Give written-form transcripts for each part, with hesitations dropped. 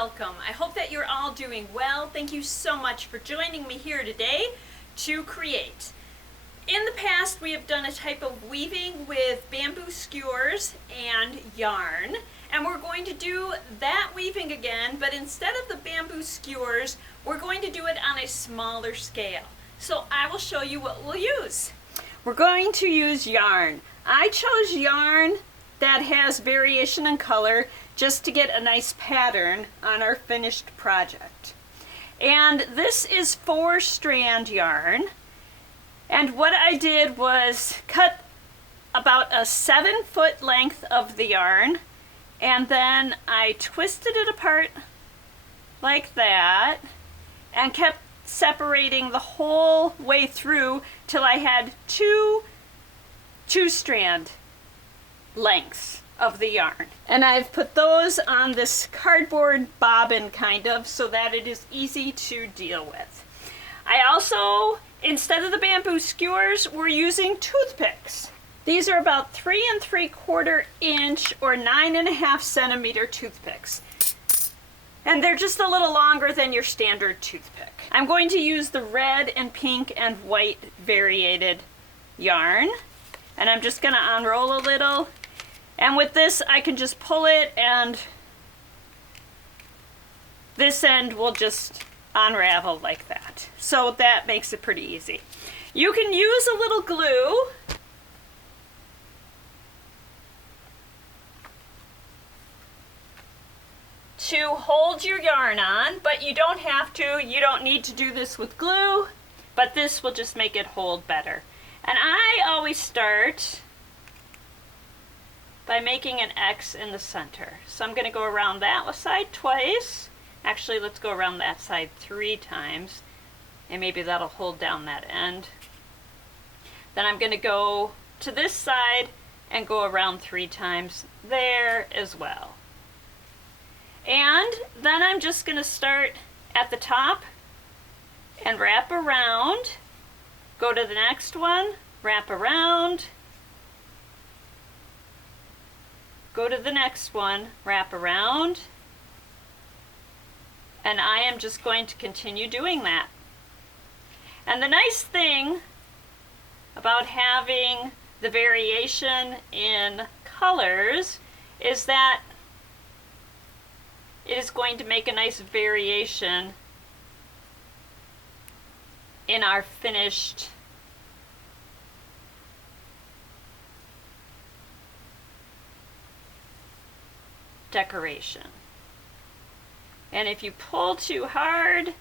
welcome. I hope that you're all doing well. Thank you so much for joining me here today to create. In the past, we have done a type of weaving with bamboo skewers and yarn, and we're going to do that weaving again, but instead of the bamboo skewers, we're going to do it on a smaller scale. So I will show you what we'll use. We're going to use yarn. I chose yarn that has variation in color just to get a nice pattern on our finished project. And this is 4-strand yarn. And what I did was cut about a 7-foot length of the yarn, and then I twisted it apart like that and kept separating the whole way through till I had two-strand lengths of the yarn. And I've put those on this cardboard bobbin kind of so that it is easy to deal with. I also, instead of the bamboo skewers, we're using toothpicks. These are about 3 3/4 inch or 9.5 centimeter toothpicks. And they're just a little longer than your standard toothpick. I'm going to use the red and pink and white variated yarn. And I'm just going to unroll a little. And with this, I can just pull it and this end will just unravel like that. So that makes it pretty easy. You can use a little glue to hold your yarn on, but you don't have to. You don't need to do this with glue, but this will just make it hold better. And I always start by making an X in the center. So I'm going to go around that side twice. Actually, let's go around that side 3 times, and maybe that'll hold down that end. Then I'm going to go to this side and go around 3 times there as well. And then I'm just going to start at the top and wrap around, go to the next one, wrap around, go to the next one, wrap around, and I am just going to continue doing that. And the nice thing about having the variation in colors is that it is going to make a nice variation in our finished decoration. And if you pull too hard,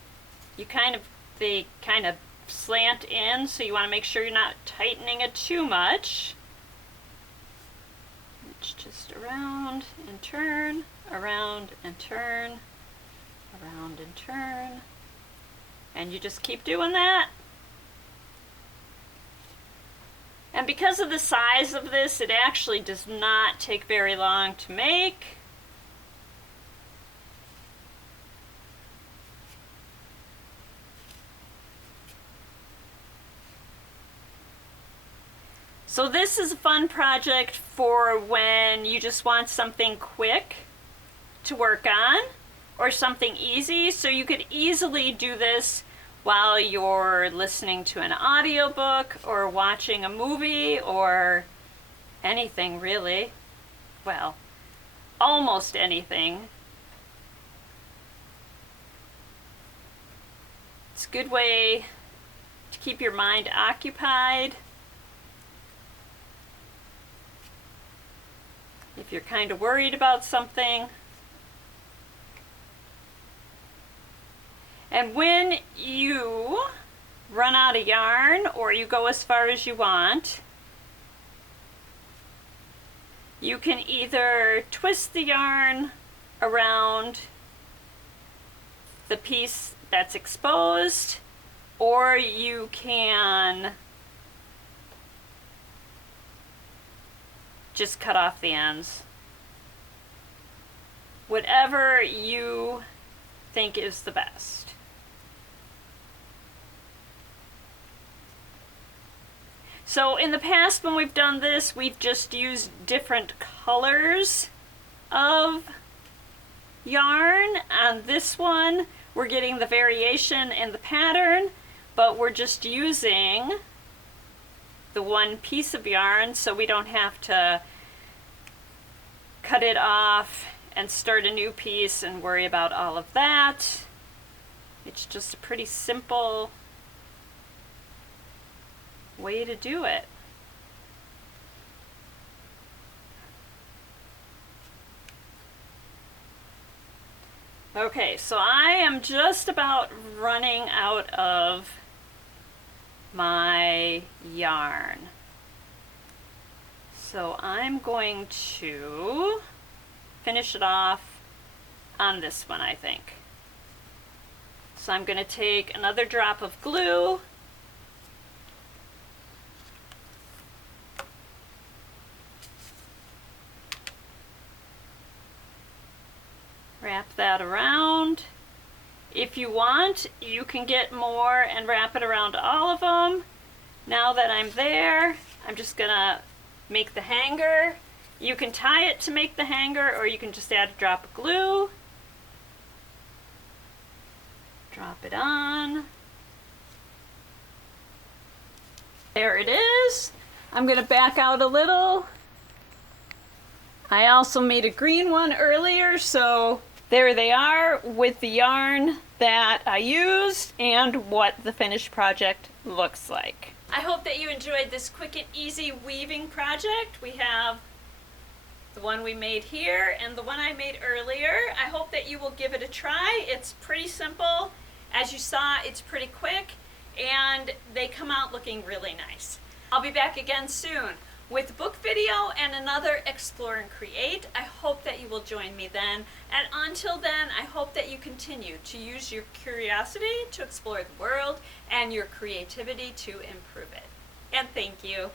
they kind of slant in, so you want to make sure you're not tightening it too much. It's just around and turn, around and turn, around and turn. And you just keep doing that. And because of the size of this, it actually does not take very long to make. So this is a fun project for when you just want something quick to work on or something easy. So you could easily do this while you're listening to an audiobook or watching a movie or anything really. Well, almost anything. It's a good way to keep your mind occupied. If you're kind of worried about something. And when you run out of yarn or you go as far as you want, you can either twist the yarn around the piece that's exposed, or you can just cut off the ends. Whatever you think is the best. So in the past when we've done this, we've just used different colors of yarn. On this one, we're getting the variation in the pattern, but we're just using the one piece of yarn so we don't have to cut it off and start a new piece and worry about all of that. It's just a pretty simple way to do it. Okay, so I am just about running out of my yarn. So I'm going to finish it off on this one, I think. So I'm going to take another drop of glue, wrap that around. If you want, you can get more and wrap it around all of them. Now that I'm there, I'm just gonna make the hanger. You can tie it to make the hanger, or you can just add a drop of glue. Drop it on. There it is. I'm gonna back out a little. I also made a green one earlier, so there they are with the yarn that I used and what the finished project looks like. I hope that you enjoyed this quick and easy weaving project. We have the one we made here and the one I made earlier. I hope that you will give it a try. It's pretty simple. As you saw, it's pretty quick and they come out looking really nice. I'll be back again soon with a book video and another Explore and Create. I hope that you will join me then. And until then, I hope that you continue to use your curiosity to explore the world and your creativity to improve it. And thank you.